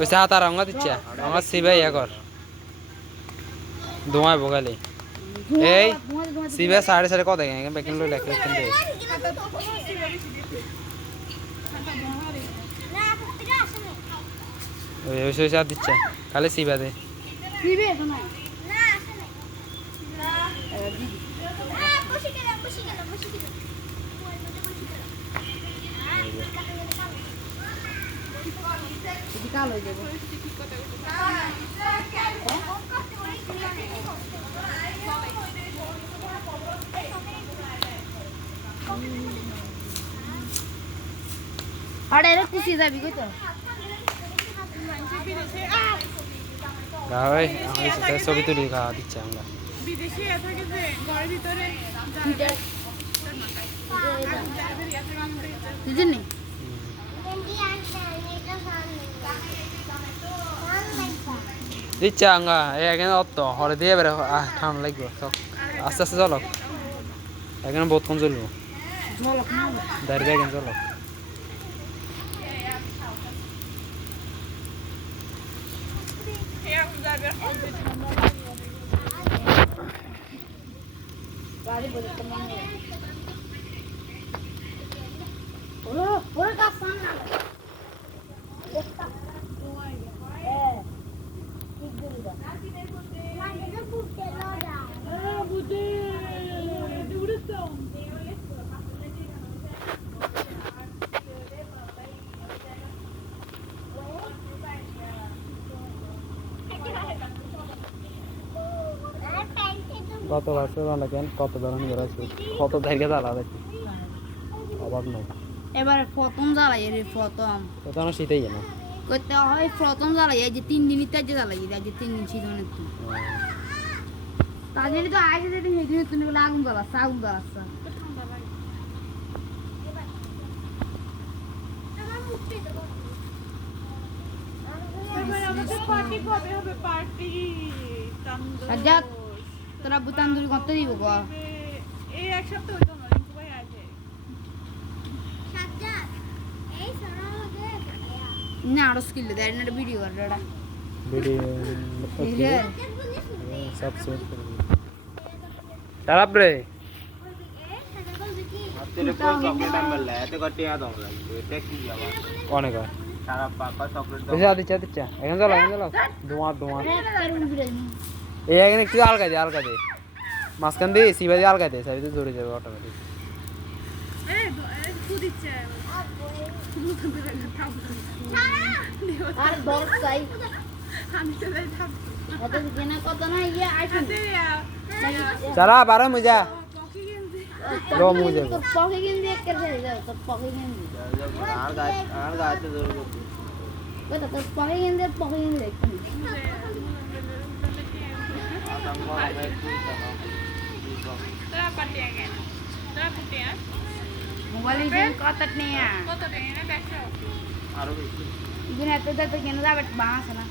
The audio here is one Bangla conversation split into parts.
ওই চা তার রঙা দিচ্ছে। রঙা সিবাই ইয়া কর ধোঁয়ায় ভোগালি। এই সিবে সাড়ে সাড়ে কত এখানে? বেকিং লই লেখলে কিন্তু ওই ওই ওই চা দিচ্ছে। খালি সিবা দে। আরে রে খুশি যাবি কই তো? গা আমি সাথে ছবি তুলি খাওয়া দিচ্ছে আমরা বিদেশি এ থাকে ঘরের ভিতরে বুঝলি? নি দিচ্ছে আঙ্গা এখানে অত, হরে দিয়ে বেড়ে ঠান্ডা লাগবে আস্তে আস্তে চলো। এখানে বহুতক্ষণ চলবো। ঝলক না দাঁড়িয়ে এখানে চলো। এখন যাবে গাড়ি বলে তো মানে ওরে ওরে কাজ কত বছর লাগেন কত ধরনের ঘর আছে? কত জায়গা জ্বালা দেখি অভাব নাই এবারে প্রথম জ্বালাই প্রথম। তো শীতেই জানো। করতে হয় প্রথম জ্বালাই এই যে তিন দিনই তেজে জ্বালাই এই যে তিন দিন শীত অনেক দিন তাদের তো আগে যেদিন সেদিন তুমি বলে আগুন আগুন তোরা বুতান্দুরি করতে দিব গো এই এক সপ্তাহ ഇന്ന് അവിടെ സ്കില്ല് തരുന്നുണ്ട് വീഡിയോ കണ്ടോടാ তারপরে অনেক এখানে চলো এখানে চলো ধোঁয়া ধোঁয়া এই এখানে একটু আলগা দে আলগা দে মাঝখান দিয়ে সিবা দিয়ে আলগা দে সাইড জোরে যাবে অটোমেটিক কুদিচ্ছে আর দশ চাই আমি তো যাই থাম কত দিনে কত না ইয়ে আইফোন চালা বারো মজা পকি গেঞ্জি লো মুজে তোর পকে কিনবি এক করে যাও তোর পকে কিনবি आर गा आर गाते जरूर কই তো তোর পকে কিনবি পকে কিনবি দেখুন তোরা পার্টি আগে তোরা পার্টি মোবাইলের বিল কত টাকা তো কেন যাবে? বাস না।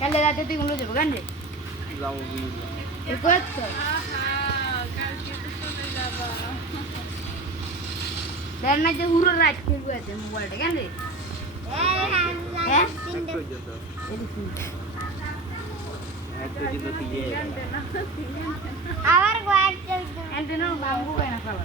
কালে তুই গুলো যাব? গান রে না। যে হুরো রাত খেলব আছে মোবাইলটা গান হ্যাঁ? আবার গোয়াল কেন ফেলা